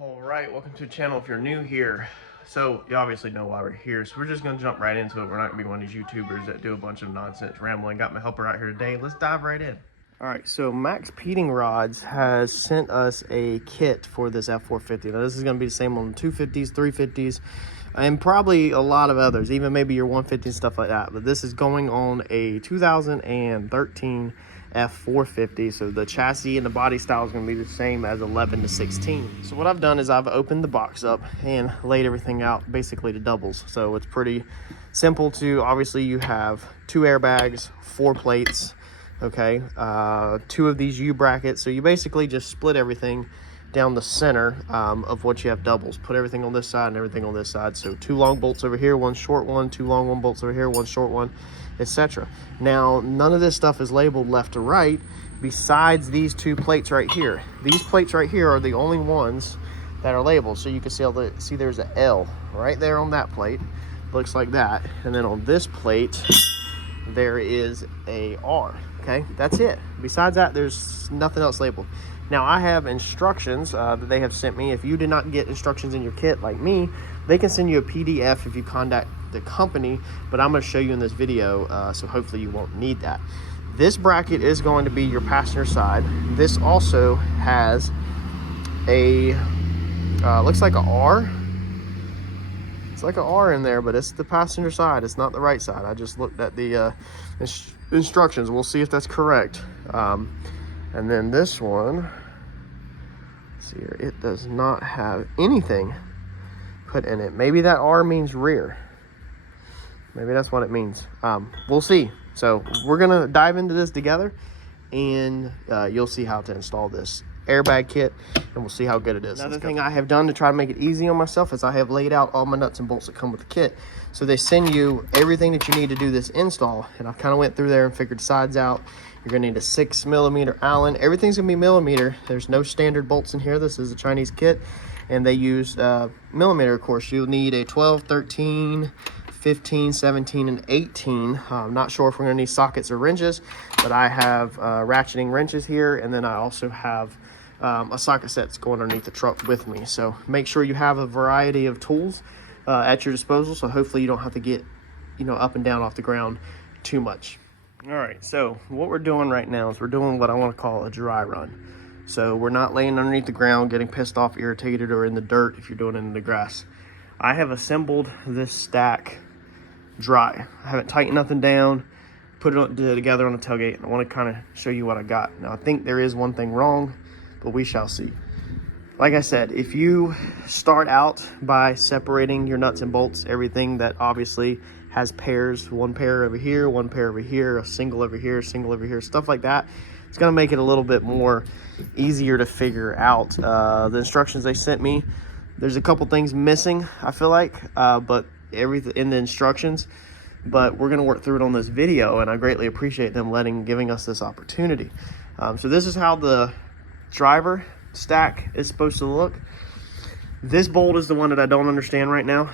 All right, welcome to the channel if you're new here. So you obviously know why we're here, so we're just gonna jump right into it. We're not gonna be one of these YouTubers that do a bunch of nonsense rambling. Got my helper out here today. Let's dive right in. All right, so Maxpeeding Rods has sent us a kit for this F450. Now this is gonna be the same on the 250s, 350s, and probably a lot of others, even maybe your 150 and stuff like that. But this is going on a 2013 F450, so the chassis and the body style is going to be the same as 11 to 16. So what I've done is I've opened the box up and laid everything out basically to doubles. So it's pretty simple to, obviously you have 2 airbags, 4 plates, okay, 2 of these U brackets. So you basically just split everything down the center of what you have doubles. Put everything on this side and everything on this side. So 2 long bolts over here, 1 short one, 2 long bolts over here, 1 short one, etc. Now, none of this stuff is labeled left to right besides these 2 plates right here. These plates right here are the only ones that are labeled. So you can see there's an L right there on that plate. Looks like that. And then on this plate, there is a R. Okay, that's it. Besides that, there's nothing else labeled. Now, I have instructions that they have sent me. If you did not get instructions in your kit like me, they can send you a PDF if you contact the company, but I'm going to show you in this video, so hopefully you won't need that. This bracket is going to be your passenger side. This also has a, looks like an R. It's like an R in there, but it's the passenger side. It's not the right side. I just looked at the instructions. We'll see if that's correct. And then this one, let's see here, it does not have anything put in it. Maybe that R means rear. Maybe that's what it means. We'll see. So we're gonna dive into this together, and you'll see how to install this airbag kit, and we'll see how good it is. Another thing I have done to try to make it easy on myself is I have laid out all my nuts and bolts that come with the kit. So they send you everything that you need to do this install, and I kind of went through there and figured sides out. You're gonna need a 6mm Allen. Everything's gonna be millimeter. There's no standard bolts in here. This is a Chinese kit, and they use millimeter, of course. You'll need a 12, 13, 15, 17, and 18. I'm not sure if we're gonna need sockets or wrenches, but I have ratcheting wrenches here, and then I also have a socket set that's going underneath the truck with me. So make sure you have a variety of tools at your disposal, so hopefully you don't have to get, up and down off the ground too much. All right, so what we're doing right now is we're doing what I want to call a dry run. So we're not laying underneath the ground, getting pissed off, irritated, or in the dirt if you're doing it in the grass. I have assembled this stack dry. I haven't tightened nothing down, put it together on the tailgate, and I want to kind of show you what I got. Now, I think there is one thing wrong, but we shall see. Like I said, if you start out by separating your nuts and bolts, everything that obviously has pairs, 1 pair over here, 1 pair over here, a single over here, single over here, stuff like that, it's going to make it a little bit more easier to figure out. The instructions they sent me, there's a couple things missing, I feel like, but everything in the instructions, but we're going to work through it on this video, and I greatly appreciate them giving us this opportunity. So this is how the driver stack is supposed to look. This bolt is the one that I don't understand right now.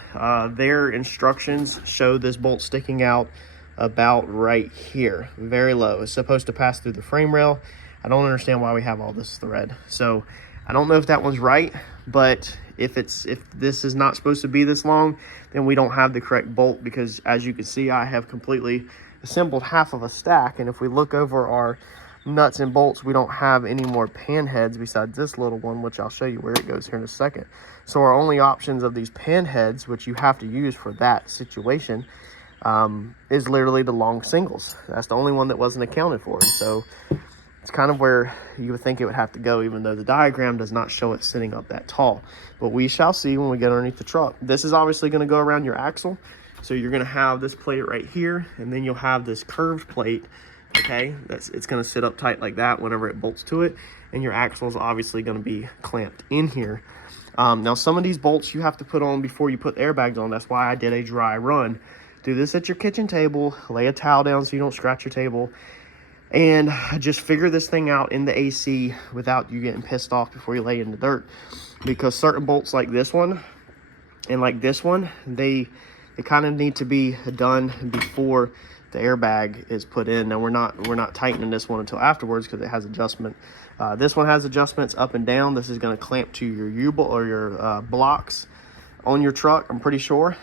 Their instructions show this bolt sticking out about right here, very low. It's supposed to pass through the frame rail. I don't understand why we have all this thread. So I don't know if that one's right, but if this is not supposed to be this long, then we don't have the correct bolt, because as you can see, I have completely assembled half of a stack, and if we look over our nuts and bolts, we don't have any more pan heads besides this little one, which I'll show you where it goes here in a second. So our only options of these pan heads, which you have to use for that situation, is literally the long singles. That's the only one that wasn't accounted for, and so it's kind of where you would think it would have to go, even though the diagram does not show it sitting up that tall. But we shall see when we get underneath the truck. This is obviously going to go around your axle, so you're going to have this plate right here, and then you'll have this curved plate. Okay, it's going to sit up tight like that whenever it bolts to it, and your axle is obviously going to be clamped in here. Now, some of these bolts you have to put on before you put the airbags on. That's why I did a dry run. Do this at your kitchen table, lay a towel down so you don't scratch your table, and just figure this thing out in the AC without you getting pissed off before you lay in the dirt. Because certain bolts like this one and like this one, they kind of need to be done before the airbag is put in. Now we're not tightening this one until afterwards because it has adjustment This one has adjustments up and down. This is going to clamp to your U-bolt or your blocks on your truck, I'm pretty sure.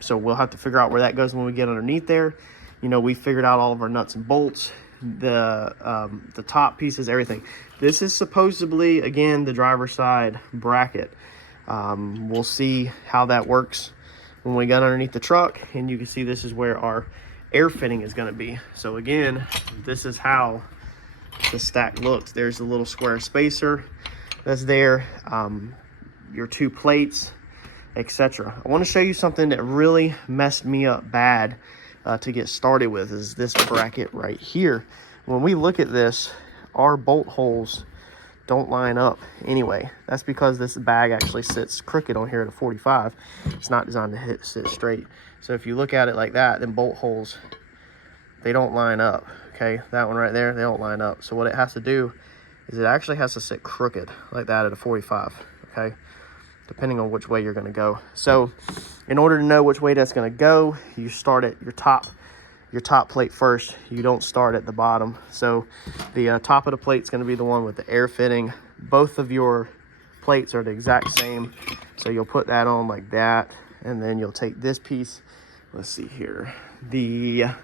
So we'll have to figure out where that goes when we get underneath there. You know, we figured out all of our nuts and bolts, the top pieces, everything. This is supposedly, again, the driver's side bracket. We'll see how that works when we get underneath the truck, and you can see this is where our air fitting is going to be. So again, this is how the stack looks. There's a little square spacer that's there, your 2 plates, etc. I want to show you something that really messed me up bad to get started with, is this bracket right here. When we look at this, our bolt holes don't line up anyway. That's because this bag actually sits crooked on here at a 45. It's not designed to sit straight. So if you look at it like that, then bolt holes, they don't line up. Okay, that one right there, they don't line up. So what it has to do is it actually has to sit crooked like that at a 45. Okay, depending on which way you're going to go. So in order to know which way that's going to go, you start at your top plate first. You don't start at the bottom. So the top of the plate is going to be the one with the air fitting. Both of your plates are the exact same. So you'll put that on like that, and then you'll take this piece. Let's see here. The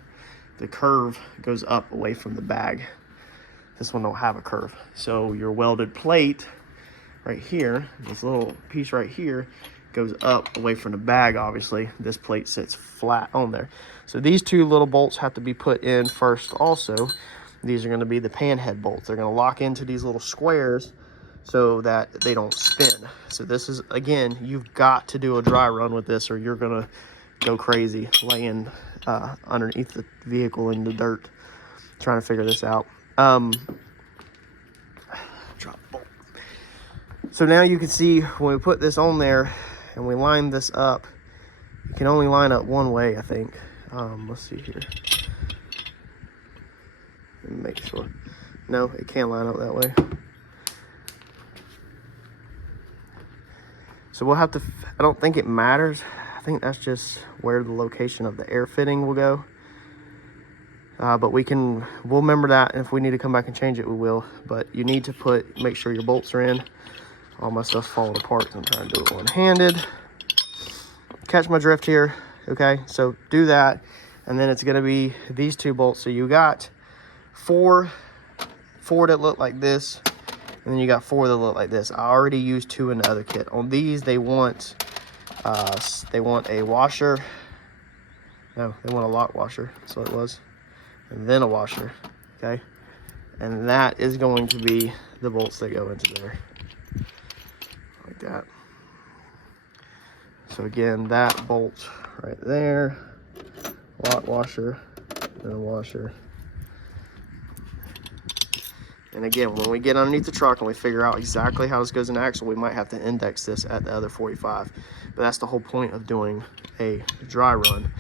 curve goes up away from the bag. This one don't have a curve. So your welded plate right here, this little piece right here, goes up away from the bag. Obviously this plate sits flat on there. So these 2 little bolts have to be put in first also. These are going to be the pan head bolts. They're going to lock into these little squares so that they don't spin. So this is, again, you've got to do a dry run with this, or you're going to go crazy laying underneath the vehicle in the dirt trying to figure this out. Drop bolt. So now you can see when we put this on there and we line this up, you can only line up one way, I think. Let's see here. Let me make sure. No, it can't line up that way. So we'll have to, I don't think it matters. I think that's just where the location of the air fitting will go. But we'll remember that, and if we need to come back and change it, we will. But you need to make sure your bolts are in. All my stuff's falling apart, so I'm trying to do it one-handed. Catch my drift here. Okay, so do that, and then it's going to be these 2 bolts. So you got 4 that look like this, and then you got 4 that look like this. I already used 2 in the other kit. On these, they want a washer. No, they want a lock washer. That's what it was. And then a washer. Okay, and that is going to be the bolts that go into there, like that. So again, that bolt right there, lock washer, and a washer. And again, when we get underneath the truck and we figure out exactly how this goes in the axle, we might have to index this at the other 45. But that's the whole point of doing a dry run.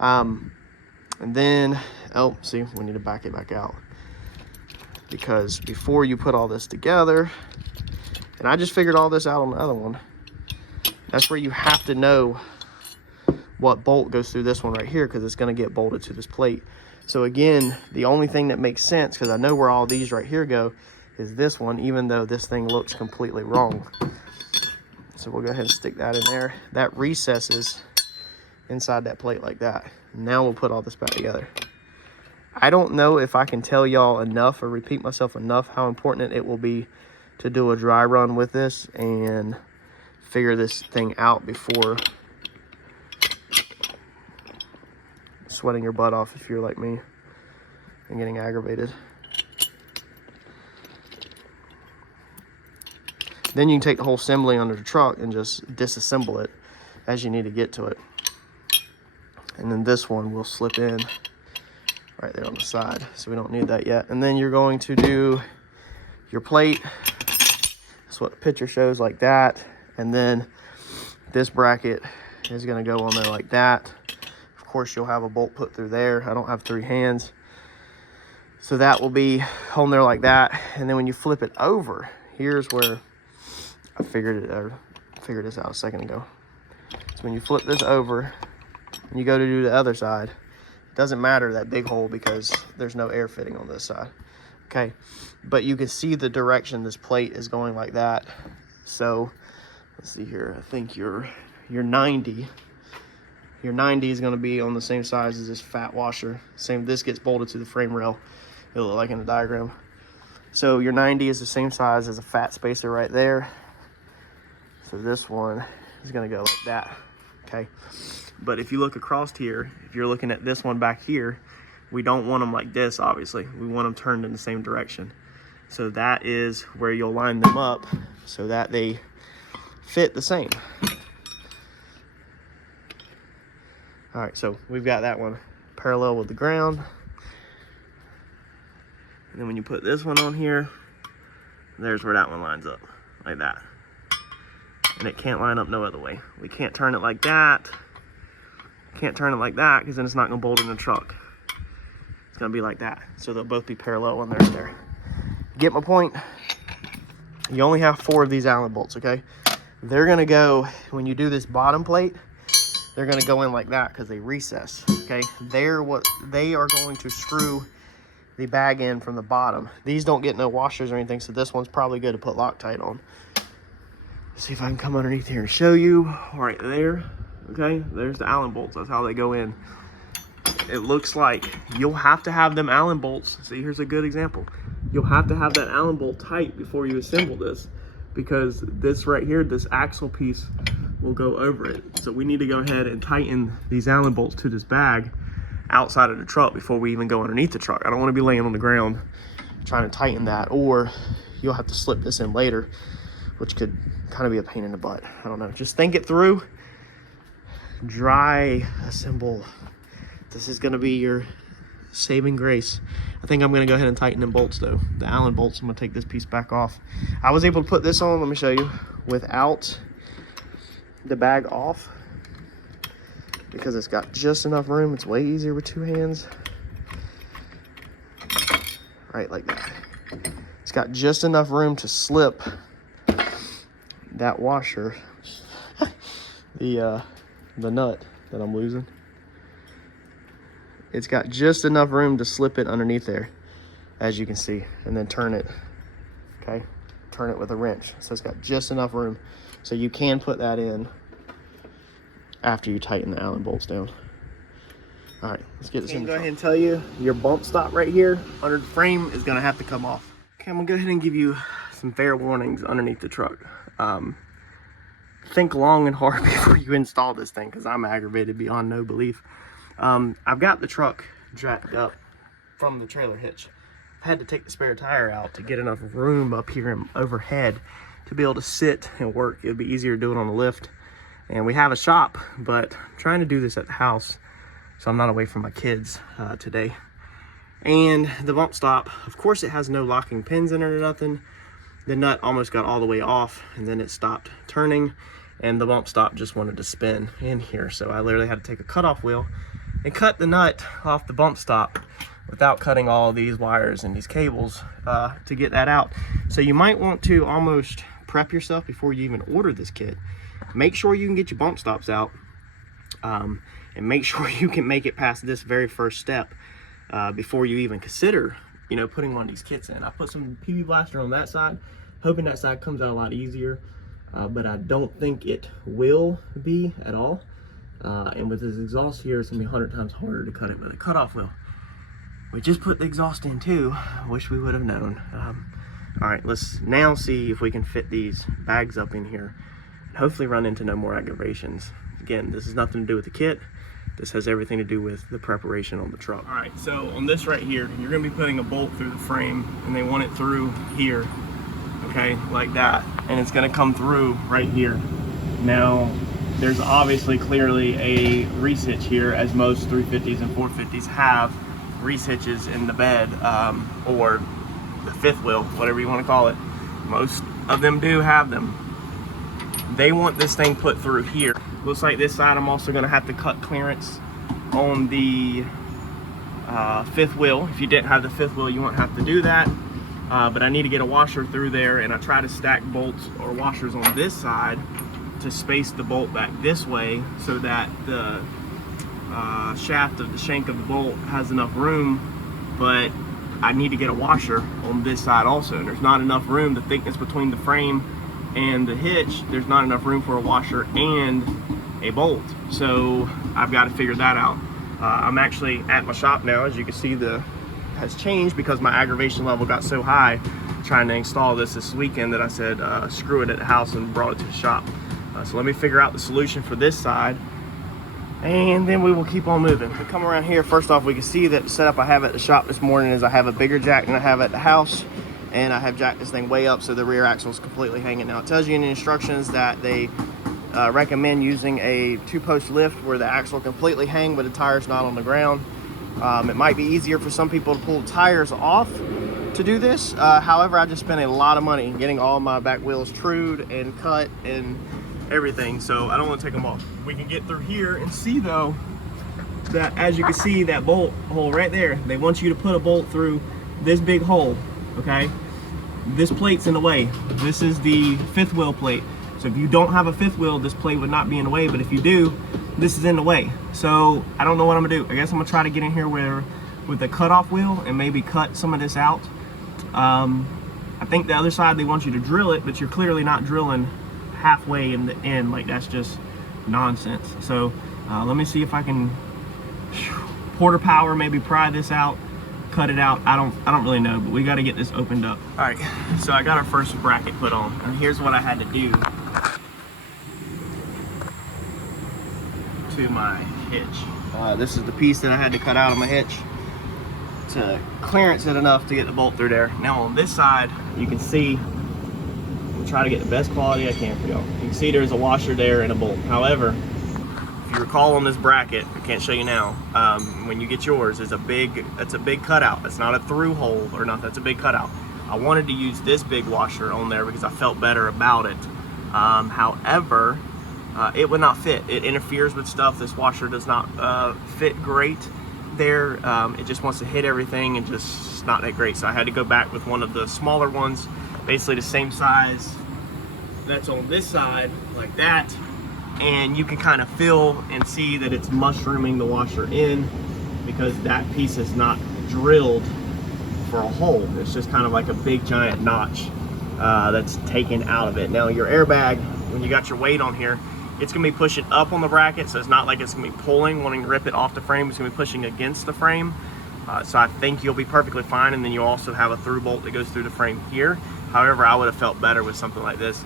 And then, oh, see, we need to back it back out. Because before you put all this together, and I just figured all this out on the other one, that's where you have to know what bolt goes through this one right here, because it's going to get bolted to this plate. So again, the only thing that makes sense, because I know where all these right here go, is this one, even though this thing looks completely wrong. So we'll go ahead and stick that in there. That recesses inside that plate like that. Now we'll put all this back together. I don't know if I can tell y'all enough or repeat myself enough how important it will be to do a dry run with this and figure this thing out before sweating your butt off if you're like me and getting aggravated. Then you can take the whole assembly under the truck and just disassemble it as you need to get to it. And then this one will slip in right there on the side, so we don't need that yet. And then you're going to do your plate. That's what the picture shows, like that. And then this bracket is going to go on there like that. Of course, you'll have a bolt put through there. I don't have 3 hands, so that will be on there like that. And then when you flip it over, here's where I figured this out a second ago. So when you flip this over and you go to do the other side, it doesn't matter that big hole because there's no air fitting on this side. okay? But you can see the direction this plate is going like that. So let's see here. I think your 90 is going to be on the same size as this fat washer. Same, this gets bolted to the frame rail. It'll look like in the diagram. So your 90 is the same size as a fat spacer right there. So this one is going to go like that, okay? But if you look across here, if you're looking at this one back here, we don't want them like this, obviously. We want them turned in the same direction. So that is where you'll line them up so that they fit the same. All right, so we've got that one parallel with the ground. And then when you put this one on here, there's where that one lines up, like that. And it can't line up no other way. We can't turn it like that. Can't turn it like that because then it's not gonna bolt in the truck. It's gonna be like that. So they'll both be parallel when they're there. Get my point? You only have 4 of these Allen bolts, okay? They're gonna go, when you do this bottom plate, they're gonna go in like that because they recess, okay? They are going to screw the bag in from the bottom. These don't get no washers or anything, so this one's probably good to put Loctite on. Let's see if I can come underneath here and show you. Right there, okay? There's the Allen bolts, that's how they go in. It looks like you'll have to have them Allen bolts. See, here's a good example. You'll have to have that Allen bolt tight before you assemble this, because this right here, this axle piece will go over it. So we need to go ahead and tighten these Allen bolts to this bag outside of the truck before we even go underneath the truck. I don't want to be laying on the ground trying to tighten that, or you'll have to slip this in later, which could kind of be a pain in the butt. I don't know. Just think it through. Dry assemble. This is going to be your saving grace. I think I'm going to go ahead and tighten them bolts though. The Allen bolts, I'm going to take this piece back off. I was able to put this on, let me show you, without the bag off, because it's got just enough room. It's way easier with 2 hands. Right, like that. It's got just enough room to slip that washer, the nut that I'm losing. It's got just enough room to slip it underneath there, as you can see, and then turn it, okay? Turn it with a wrench. So it's got just enough room. So you can put that in after you tighten the Allen bolts down. All right, let's get this in. Go ahead and tell you, your bump stop right here under the frame is gonna have to come off. Okay, I'm gonna go ahead and give you some fair warnings underneath the truck. Think long and hard before you install this thing, because I'm aggravated beyond no belief. I've got the truck jacked up from the trailer hitch. I've had to take the spare tire out to get enough room up here and overhead to be able to sit and work. It'd be easier to do it on the lift. And we have a shop, but I'm trying to do this at the house, so I'm not away from my kids today. And the bump stop, of course, it has no locking pins in it or nothing. The nut almost got all the way off, and then it stopped turning, and the bump stop just wanted to spin in here. So I literally had to take a cutoff wheel and cut the nut off the bump stop without cutting all these wires and these cables to get that out. So you might want to almost prep yourself before you even order this kit. Make sure you can get your bump stops out, and make sure you can make it past this very first step before you even consider, you know, putting one of these kits in. I put some PV blaster on that side, hoping that side comes out a lot easier, but I don't think it will be at all. And with this exhaust here, it's gonna be 100 times harder to cut it with a cutoff wheel. We just put the exhaust in too. I wish we would have known. All right, let's now see if we can fit these bags up in here and hopefully run into no more aggravations. Again, this has nothing to do with the kit. This has everything to do with the preparation on the truck. All right, so on this right here, you're gonna be putting a bolt through the frame, and they want it through here, okay, like that. And it's gonna come through right here. Now, there's obviously clearly a reese hitch here, as most 350s and 450s have reese hitches in the bed, or the fifth wheel, whatever you want to call it. Most of them do have them. They want this thing put through here. Looks like this side I'm also going to have to cut clearance on the fifth wheel. If you didn't have the fifth wheel, you won't have to do that. But I need to get a washer through there, and I try to stack bolts or washers on this side to space the bolt back this way so that the shaft of the shank of the bolt has enough room, but I need to get a washer on this side also. And there's not enough room, the thickness between the frame and the hitch, there's not enough room for a washer and a bolt. So I've got to figure that out. I'm actually at my shop now. As you can see, has changed because my aggravation level got so high trying to install this weekend that I said screw it at the house and brought it to the shop. So let me figure out the solution for this side, and then we will keep on moving. We come around here, first off, we can see that the setup I have at the shop this morning is I have a bigger jack than I have at the house, and I have jacked this thing way up so the rear axle is completely hanging. Now it tells you in the instructions that they recommend using a 2-post lift where the axle completely hang but the tire's not on the ground. It might be easier for some people to pull the tires off to do this. However, I just spent a lot of money getting all my back wheels trued and cut and everything, so I don't want to take them off. We can get through here and see though that, as you can see, that bolt hole right there, they want you to put a bolt through this big hole. Okay, this plate's in the way. This is the 5th wheel plate, so if you don't have a 5th wheel, this plate would not be in the way, but if you do, this is in the way. So I don't know what I'm gonna do. I guess I'm gonna try to get in here with the cutoff wheel and maybe cut some of this out. I think the other side they want you to drill it, but you're clearly not drilling halfway in the end. Like, that's just nonsense. So let me see if I can quarter power, maybe pry this out, cut it out. I don't really know, but we got to get this opened up. All right, so I got our first bracket put on, and here's what I had to do to my hitch. This is the piece that I had to cut out of my hitch to clearance it enough to get the bolt through there. Now on this side, you can see, try to get the best quality I can for y'all. You can see there's a washer there and a bolt. However, if you recall on this bracket, I can't show you now, when you get yours, it's a big cutout. It's not a through hole or nothing, it's a big cutout. I wanted to use this big washer on there because I felt better about it. However, it would not fit. It interferes with stuff. This washer does not fit great there. It just wants to hit everything and just not that great. So I had to go back with one of the smaller ones, basically the same size that's on this side, like that, and you can kind of feel and see that it's mushrooming the washer in because that piece is not drilled for a hole. It's just kind of like a big giant notch that's taken out of it. Now your airbag, when you got your weight on here, it's gonna be pushing up on the bracket, so it's not like it's gonna be pulling, wanting to rip it off the frame. It's gonna be pushing against the frame. So I think you'll be perfectly fine, and then you also have a through bolt that goes through the frame here. However, I would have felt better with something like this.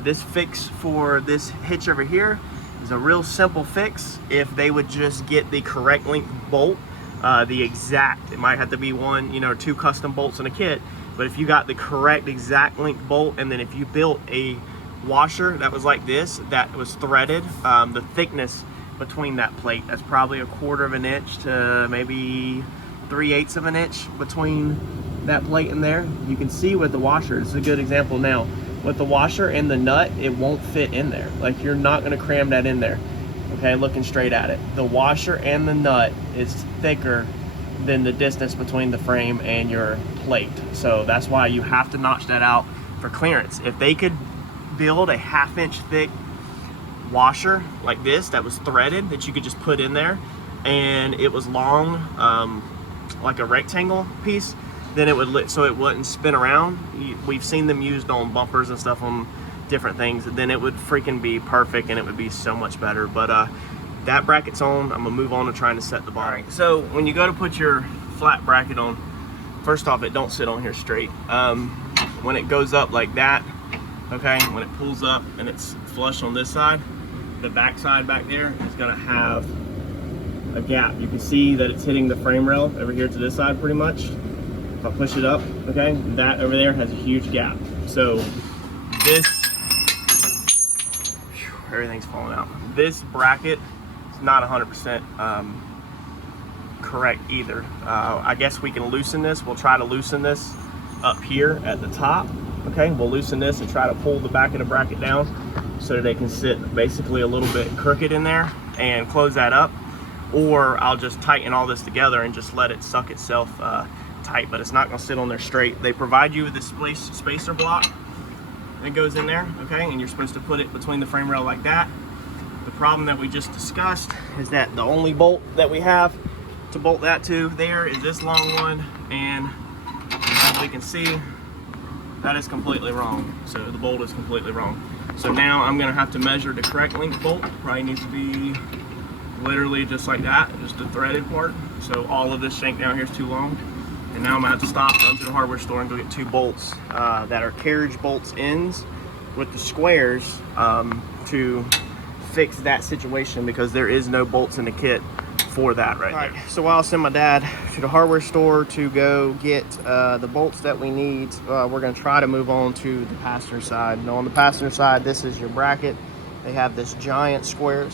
This fix for this hitch over here is a real simple fix if they would just get the correct length bolt, the exact, it might have to be one, you know, 2 custom bolts in a kit, but if you got the correct exact length bolt, and then if you built a washer that was like this, that was threaded, the thickness between that plate, that's probably 1/4 of an inch to maybe 3/8 of an inch between that plate in there. You can see with the washer, this is a good example now, with the washer and the nut, it won't fit in there. Like, you're not gonna cram that in there, okay, looking straight at it. The washer and the nut is thicker than the distance between the frame and your plate. So that's why you have to notch that out for clearance. If they could build a 1/2 inch thick washer like this that was threaded, that you could just put in there, and it was long, like a rectangle piece, then it would so it wouldn't spin around. We've seen them used on bumpers and stuff on different things, then it would freaking be perfect and it would be so much better. But that bracket's on. I'm gonna move on to trying to set the bottom. Right, so when you go to put your flat bracket on, first off, it don't sit on here straight. When it goes up like that, okay, when it pulls up and it's flush on this side, the back side back there is gonna have a gap. You can see that it's hitting the frame rail over here to this side pretty much. If I push it up, okay, that over there has a huge gap. So this, everything's falling out. This bracket is not 100% correct either. I guess we can loosen this. We'll try to loosen this up here at the top. Okay, we'll loosen this and try to pull the back of the bracket down so they can sit basically a little bit crooked in there and close that up. Or I'll just tighten all this together and just let it suck itself tight, but it's not gonna sit on there straight. They provide you with this spacer block that goes in there, okay, and you're supposed to put it between the frame rail like that. The problem that we just discussed is that the only bolt that we have to bolt that to there is this long one and we can see, that is completely wrong. So the bolt is completely wrong. So now I'm gonna have to measure the correct length bolt. Probably needs to be literally just like that, just the threaded part. So all of this shank down here is too long. And now I'm gonna have to stop, run to the hardware store and go get 2 bolts that are carriage bolts ends with the squares to fix that situation, because there is no bolts in the kit for that right there. So I'll send my dad to the hardware store to go get the bolts that we need. We're gonna try to move on to the passenger side. Now on the passenger side, this is your bracket. They have this giant square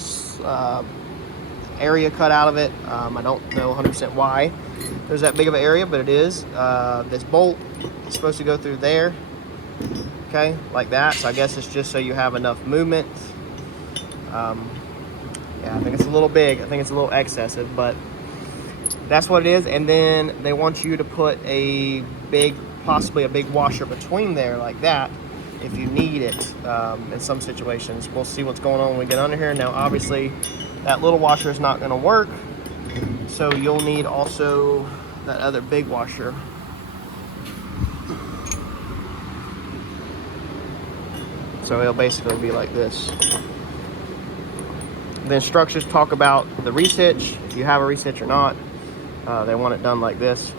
area cut out of it. I don't know 100% why there's that big of an area, but it is. This bolt is supposed to go through there, okay, like that. So I guess it's just so you have enough movement. Yeah, I think it's a little big. I think it's a little excessive, but that's what it is. And then they want you to put a big, possibly a big washer between there like that if you need it in some situations. We'll see what's going on when we get under here. Now, obviously, that little washer is not going to work, so you'll need also that other big washer. So it'll basically be like this. The instructions talk about the resitch, if you have a resitch or not. They want it done like this.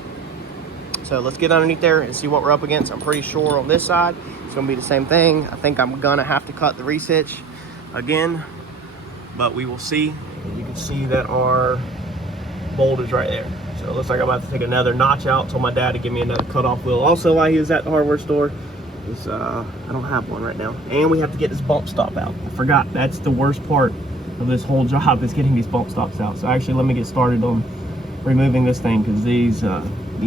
So let's get underneath there and see what we're up against. I'm pretty sure on this side it's going to be the same thing. I think I'm going to have to cut the resitch again, but we will see. You can see that our bolt is right there. So it looks like I'm about to take another notch out. Told my dad to give me another cutoff wheel. Also, while he was at the hardware store, is I don't have one right now. And we have to get this bump stop out. I forgot. That's the worst part of this whole job, is getting these bump stops out. So actually, let me get started on removing this thing, because these suck.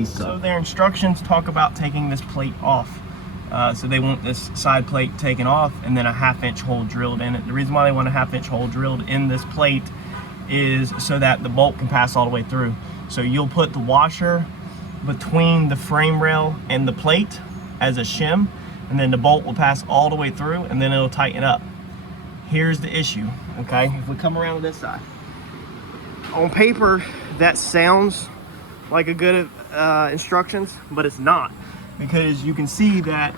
So their instructions talk about taking this plate off. So they want this side plate taken off and then a 1/2-inch hole drilled in it. The reason why they want a 1/2-inch hole drilled in this plate is so that the bolt can pass all the way through. So you'll put the washer between the frame rail and the plate as a shim, and then the bolt will pass all the way through, and then it'll tighten up. Here's the issue, okay? If we come around to this side, on paper that sounds like a good instructions, but it's not, because you can see that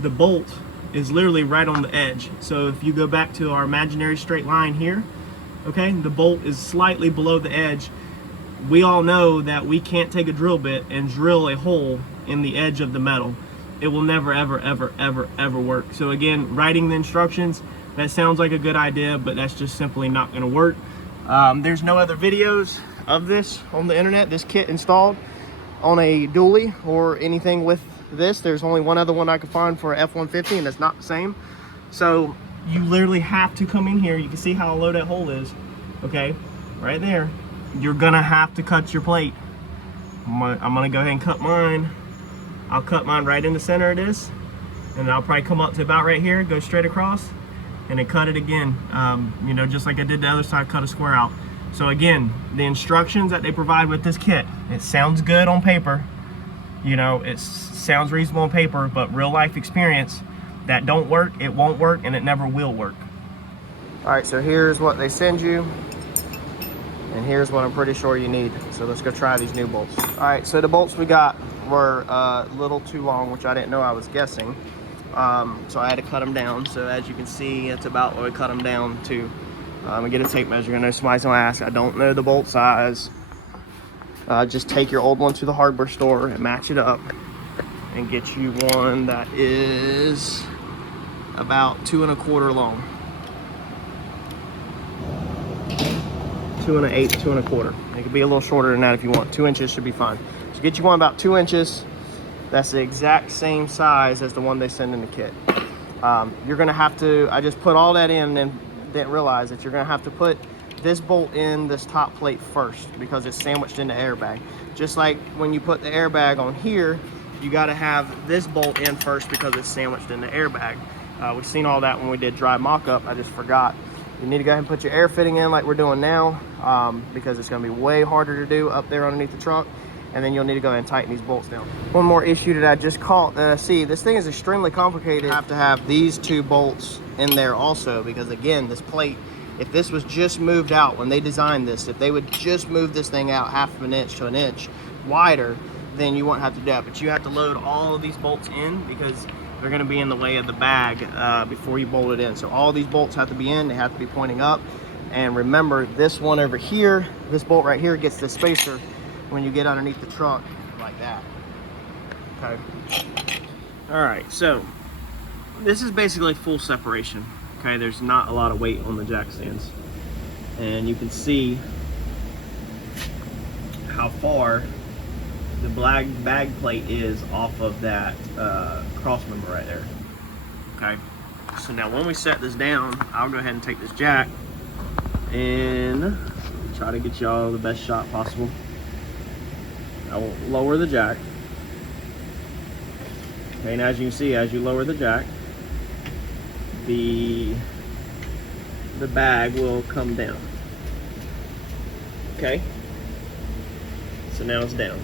the bolt is literally right on the edge. So if you go back to our imaginary straight line here, okay, the bolt is slightly below the edge. We all know that we can't take a drill bit and drill a hole in the edge of the metal. It will never, ever, ever, ever, ever work. So again, writing the instructions, that sounds like a good idea, but that's just simply not gonna work. There's no other videos of this on the internet, this kit installed on a dually or anything with this. There's only one other one I could find for a F450, and it's not the same. So you literally have to come in here. You can see how low that hole is, okay? Right there. You're gonna have to cut your plate. I'm gonna go ahead and cut mine. I'll cut mine right in the center of this, and I'll probably come up to about right here, go straight across, and then cut it again. You know, just like I did the other side, cut a square out. So again, the instructions that they provide with this kit, it sounds good on paper. You know, it sounds reasonable on paper, but real life experience, that don't work, it won't work, and it never will work. All right, so here's what they send you, and here's what I'm pretty sure you need. So let's go try these new bolts. All right, so the bolts we got were a little too long, which I didn't know, I was guessing. So I had to cut them down. So as you can see, it's about what we cut them down to. I'm gonna get a tape measure. I know somebody's gonna ask, I don't know the bolt size. Just take your old one to the hardware store and match it up and get you one that is about 2 1/4 long. 2 1/8, 2 1/4. It could be a little shorter than that if you want. 2 inches should be fine. So get you one about 2 inches. That's the exact same size as the one they send in the kit. You're gonna have to, I just put all that in and didn't realize that you're gonna have to put this bolt in this top plate first, because it's sandwiched in the airbag. Just like when you put the airbag on here, you gotta have this bolt in first because it's sandwiched in the airbag. We've seen all that when we did dry mock-up. I just forgot. You need to go ahead and put your air fitting in like we're doing now, because it's gonna be way harder to do up there underneath the trunk. And then you'll need to go ahead and tighten these bolts down. One more issue that I just caught, see, this thing is extremely complicated. You have to have these 2 bolts in there also, because again, this plate, if this was just moved out when they designed this, if they would just move this thing out 1/2 inch to 1 inch wider, then you won't have to do that. But you have to load all of these bolts in because they're going to be in the way of the bag before you bolt it in. So all these bolts have to be in, they have to be pointing up. And remember, this one over here, this bolt right here gets the spacer when you get underneath the truck like that. Okay. All right, so this is basically full separation. Okay, there's not a lot of weight on the jack stands. And you can see how far the bag plate is off of that cross member right there. Okay, so now when we set this down, I'll go ahead and take this jack and try to get y'all the best shot possible. I will lower the jack. Okay, and as you can see, as you lower the jack, the bag will come down. Okay, so now it's down.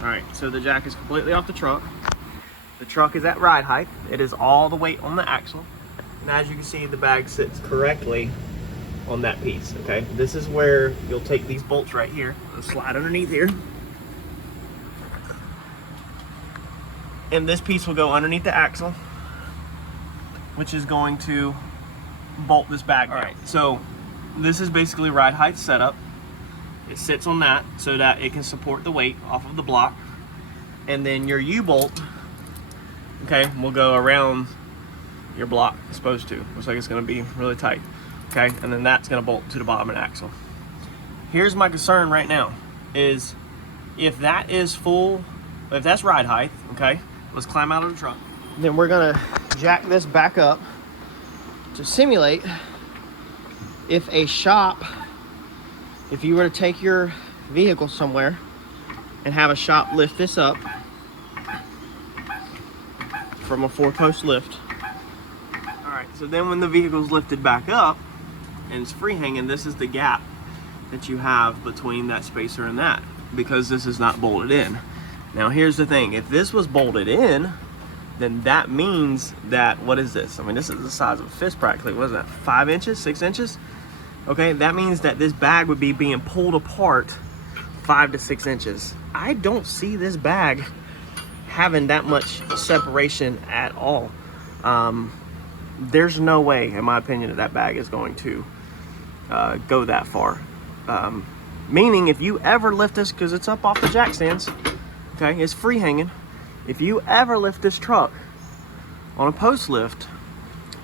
All right, so the jack is completely off the truck. The truck is at ride height. It is all the weight on the axle. And as you can see, the bag sits correctly on that piece, okay? This is where you'll take these bolts right here, slide underneath here. And this piece will go underneath the axle, which is going to bolt this bag down. All right, so this is basically ride height setup. It sits on that so that it can support the weight off of the block. And then your U-bolt, okay, will go around your block. It's supposed to. Looks like it's gonna be really tight. Okay, and then that's gonna bolt to the bottom of the axle. Here's my concern right now, is if that is full, if that's ride height, okay, let's climb out of the truck. Then we're gonna jack this back up to simulate if a shop, if you were to take your vehicle somewhere and have a shop lift this up from a 4-post lift. All right, so then when the vehicle's lifted back up and it's free hanging, this is the gap that you have between that spacer and that, because this is not bolted in. Now here's the thing, if this was bolted in, then that means that, what is this? I mean, this is the size of a fist practically. What is that, 5 inches, 6 inches? Okay, that means that this bag would be being pulled apart 5 to 6 inches. I don't see this bag having that much separation at all. There's no way, in my opinion, that bag is going to go that far. Meaning, if you ever lift this, because it's up off the jack stands, okay, it's free hanging. If you ever lift this truck on a post lift,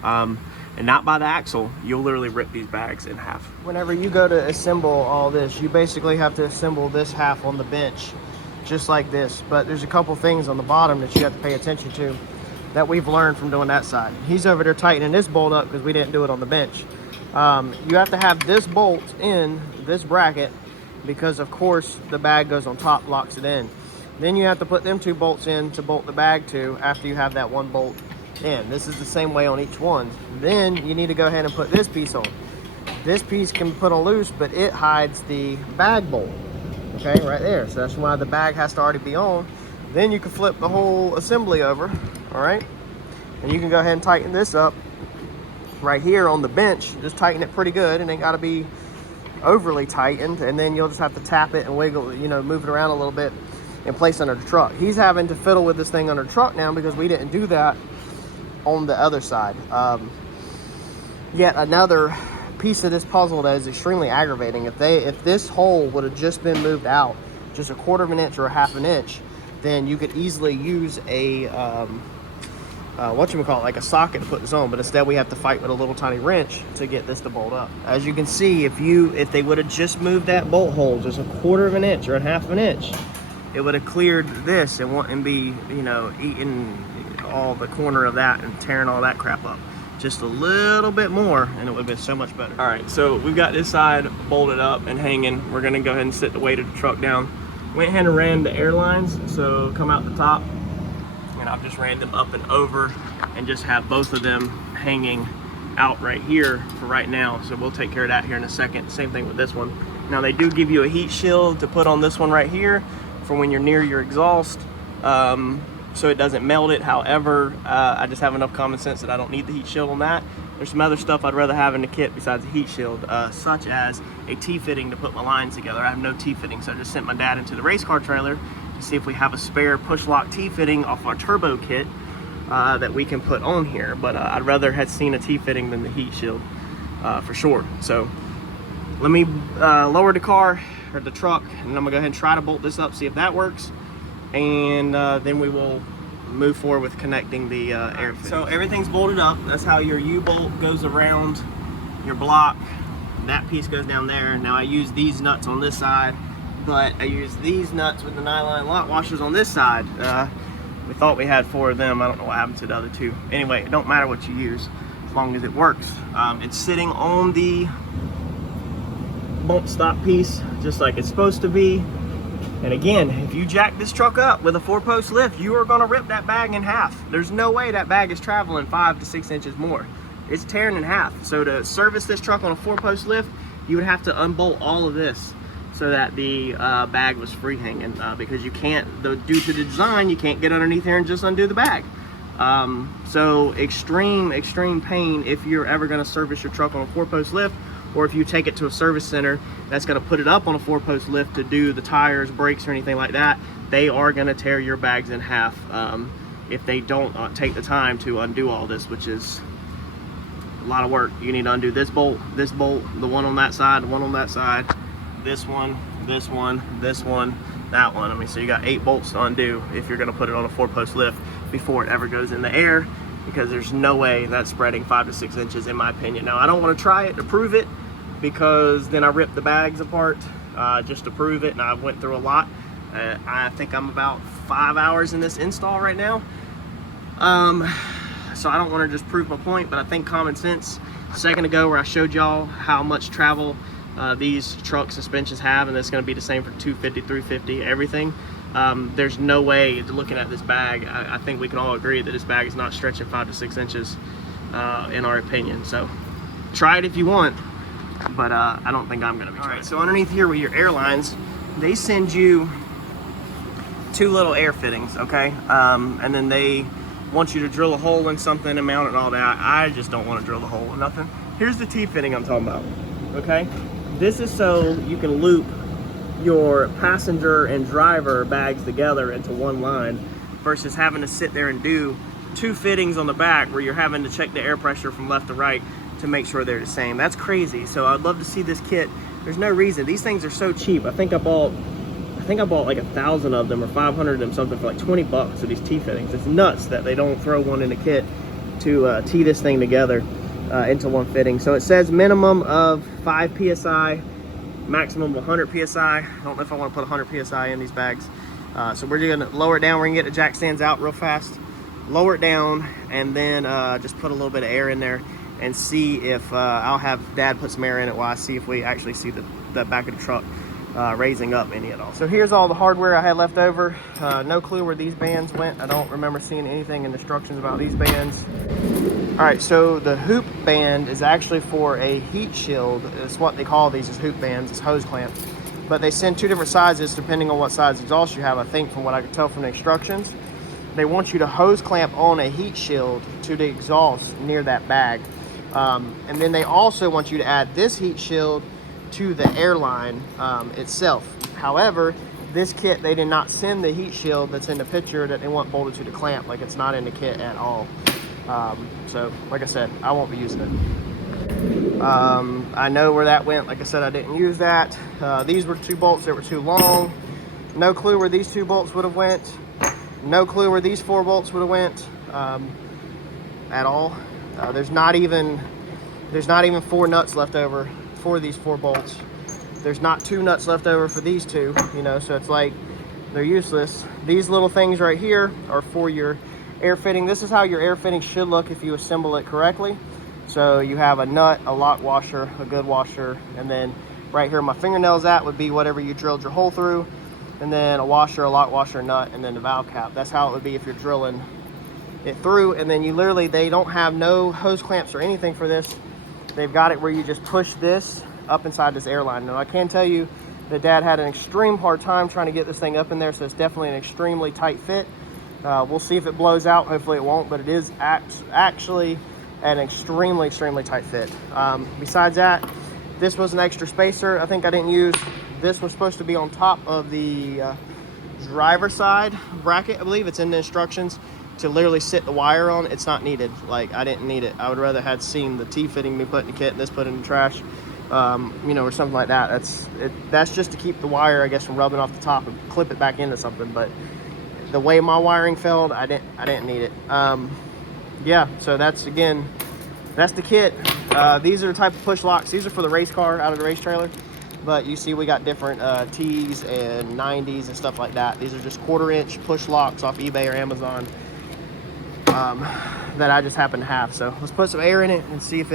and not by the axle, you'll literally rip these bags in half. Whenever you go to assemble all this, you basically have to assemble this half on the bench, just like this. But there's a couple things on the bottom that you have to pay attention to that we've learned from doing that side. He's over there tightening this bolt up because we didn't do it on the bench. You have to have this bolt in this bracket because, of course, the bag goes on top, locks it in. Then you have to put them 2 bolts in to bolt the bag to after you have that 1 bolt in. This is the same way on each one. Then you need to go ahead and put this piece on. This piece can be put on loose, but it hides the bag bolt, okay, right there. So that's why the bag has to already be on. Then you can flip the whole assembly over, all right? And you can go ahead and tighten this up right here on the bench. Just tighten it pretty good, and it got to be overly tightened, and then you'll just have to tap it and wiggle, you know, move it around a little bit and place under the truck. He's having to fiddle with this thing under the truck now because we didn't do that on the other side. Yet another piece of this puzzle that is extremely aggravating. If this hole would have just been moved out just a 1/4 inch or a 1/2 inch, then you could easily use a like a socket to put this on, but instead we have to fight with a little tiny wrench to get this to bolt up. As you can see, if they would have just moved that bolt hole just a 1/4 inch or a 1/2 inch, it would have cleared this and wouldn't be, you know, eating all the corner of that and tearing all that crap up. Just a little bit more and it would have been so much better. All right, so we've got this side bolted up and hanging. We're gonna go ahead and sit the weight of the truck down. Went ahead and ran the air lines, so come out the top, and I've just ran them up and over and just have both of them hanging out right here for right now. So we'll take care of that here in a second. Same thing with this one. Now they do give you a heat shield to put on this one right here for when you're near your exhaust. so it doesn't melt it. However, I just have enough common sense that I don't need the heat shield on that. There's some other stuff I'd rather have in the kit besides the heat shield, such as a T-fitting to put my lines together. I have no T-fitting, so I just sent my dad into the race car trailer to see if we have a spare push lock T-fitting off our turbo kit that we can put on here. But I'd rather have seen a T-fitting than the heat shield for sure. So let me lower the car or the truck, and I'm gonna go ahead and try to bolt this up, see if that works, and then we will move forward with connecting the air fit. So everything's bolted up. That's how your U-bolt goes around your block. That piece goes down there. Now I use these nuts on this side, but I use these nuts with the nylon lock washers on this side. We thought we had 4 of them. I don't know what happened to the other 2. Anyway, it don't matter what you use as long as it works. It's sitting on the bump stop piece just like it's supposed to be. And again, if you jack this truck up with a 4-post lift, you are gonna rip that bag in half. There's no way that bag is traveling 5 to 6 inches more. It's tearing in half. So to service this truck on a 4-post lift, you would have to unbolt all of this so that the bag was free hanging, because you can't, due to the design, you can't get underneath here and just undo the bag. So extreme pain if you're ever gonna service your truck on a 4-post lift, or if you take it to a service center that's going to put it up on a 4-post lift to do the tires, brakes, or anything like that. They are going to tear your bags in half if they don't take the time to undo all this, which is a lot of work. You need to undo this bolt, the one on that side, the one on that side, this one, this one, this one, that one. I mean, so you got 8 bolts to undo if you're going to put it on a 4-post lift before it ever goes in the air, because there's no way that's spreading 5 to 6 inches, in my opinion. Now, I don't want to try it to prove it, because then I ripped the bags apart just to prove it, and I went through a lot. I think I'm about 5 hours in this install right now. So I don't want to just prove my point, but I think common sense, a second ago where I showed y'all how much travel these truck suspensions have, and it's going to be the same for 250, 350, everything. There's no way, looking at this bag, I think we can all agree that this bag is not stretching 5 to 6 inches in our opinion. So try it if you want, but I don't think I'm gonna be trying. All right, so underneath here with your airlines, they send you 2 little air fittings, okay? And then they want you to drill a hole in something and mount it and all that. I just don't want to drill the hole in nothing. Here's the T-fitting I'm talking about, okay? This is so you can loop your passenger and driver bags together into one line versus having to sit there and do 2 fittings on the back where you're having to check the air pressure from left to right to make sure they're the same. That's crazy. So I'd love to see this kit. There's no reason. These things are so cheap. I think I bought like 1,000 of them or 500 of them, something, for like 20 bucks of these T-fittings. It's nuts that they don't throw one in the kit to tee this thing together into one fitting. So it says minimum of 5 PSI, maximum 100 PSI. I don't know if I want to put 100 PSI in these bags. So we're just gonna lower it down. We're gonna get the jack stands out real fast, lower it down, and then just put a little bit of air in there and see if I'll have Dad put some air in it while I see if we actually see the back of the truck raising up any at all. So here's all the hardware I had left over. No clue where these bands went. I don't remember seeing anything in instructions about these bands. All right, so the hoop band is actually for a heat shield. It's what they call these, is hoop bands. It's hose clamps. But they send 2 different sizes depending on what size exhaust you have, I think, from what I could tell from the instructions. They want you to hose clamp on a heat shield to the exhaust near that bag. And then they also want you to add this heat shield to the airline itself. However, this kit, they did not send the heat shield that's in the picture that they want bolted to the clamp. Like, it's not in the kit at all. So like I said, I won't be using it. I know where that went. Like I said, I didn't use that. These were 2 bolts that were too long. No clue where these 2 bolts would have went. No clue where these 4 bolts would have went at all. There's not even 4 nuts left over for these 4 bolts. There's not 2 nuts left over for these 2, you know, so it's like they're useless. These little things right here are for your air fitting. This is how your air fitting should look if you assemble it correctly. So you have a nut, a lock washer, a good washer, and then right here my fingernails at would be whatever you drilled your hole through, and then a washer, a lock washer, a nut, and then the valve cap. That's how it would be if you're drilling it through. And then you literally, they don't have no hose clamps or anything for this. They've got it where you just push this up inside this airline. Now I can tell you that Dad had an extreme hard time trying to get this thing up in there, so it's definitely an extremely tight fit. We'll see if it blows out. Hopefully it won't, but it is actually an extremely tight fit. Besides that, this was an extra spacer I think I didn't use. This was supposed to be on top of the driver side bracket. I believe it's in the instructions to literally sit the wire on. It's not needed. Like, I didn't need it. I would rather had seen the T-fitting be put in the kit and this put in the trash, you know, or something like that. That's just to keep the wire, I guess, from rubbing off the top and clip it back into something. But the way my wiring failed, I didn't need it. Yeah, so that's the kit. These are the type of push locks. These are for the race car out of the race trailer. But you see we got different T's and 90s and stuff like that. These are just 1/4 inch push locks off eBay or Amazon that I just happen to have. So let's put some air in it and see if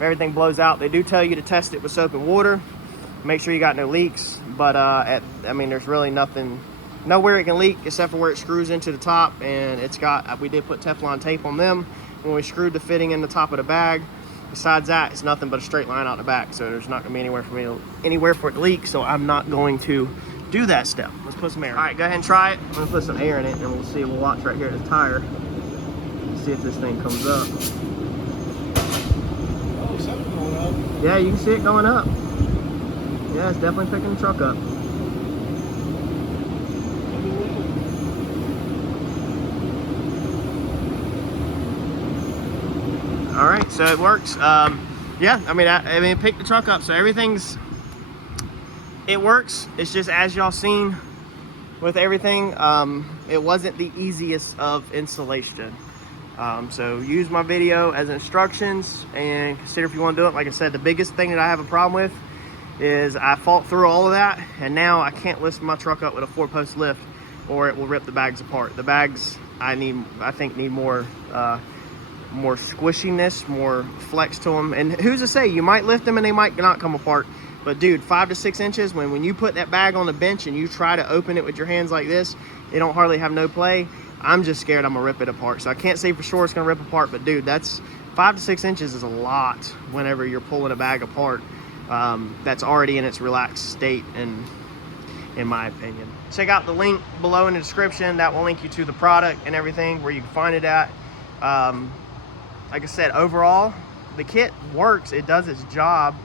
everything blows out. They do tell you to test it with soap and water. Make sure you got no leaks. But I mean, there's really nowhere it can leak except for where it screws into the top. And we did put Teflon tape on them when we screwed the fitting in the top of the bag. Besides that, it's nothing but a straight line out the back, so there's not gonna be anywhere for it to leak, so I'm not going to do that step. Let's put some air in. All right, go ahead and try it. I'm gonna put some air in it and we'll see. We'll watch right here at the tire. See if this thing comes up. Oh, something's going up. Yeah, you can see it going up. Yeah, it's definitely picking the truck up. All right, so it works. Yeah, I mean, it picked the truck up, so it works. It's just, as y'all seen with everything, it wasn't the easiest of installation. So use my video as instructions and consider if you want to do it. Like I said, the biggest thing that I have a problem with is I fought through all of that, and now I can't lift my truck up with a 4-post lift, or it will rip the bags apart. The bags I think need more squishiness, more flex to them. And who's to say, you might lift them and they might not come apart. But dude, 5 to 6 inches, when you put that bag on the bench and you try to open it with your hands like this, it don't hardly have no play. I'm just scared I'm gonna rip it apart. So I can't say for sure it's gonna rip apart, but dude, that's 5 to 6 inches is a lot whenever you're pulling a bag apart that's already in its relaxed state, in my opinion. Check out the link below in the description. That will link you to the product and everything, where you can find it at. Like I said, overall, the kit works. It does its job.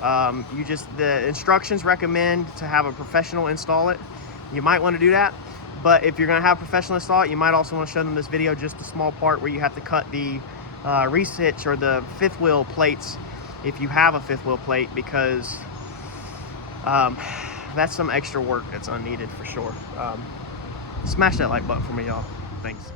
The instructions recommend to have a professional install it. You might want to do that. But if you're going to have a professional install it, you might also want to show them this video, just the small part where you have to cut the resitch or the fifth wheel plates, if you have a fifth wheel plate, because that's some extra work that's unneeded for sure. Smash that like button for me, y'all. Thanks.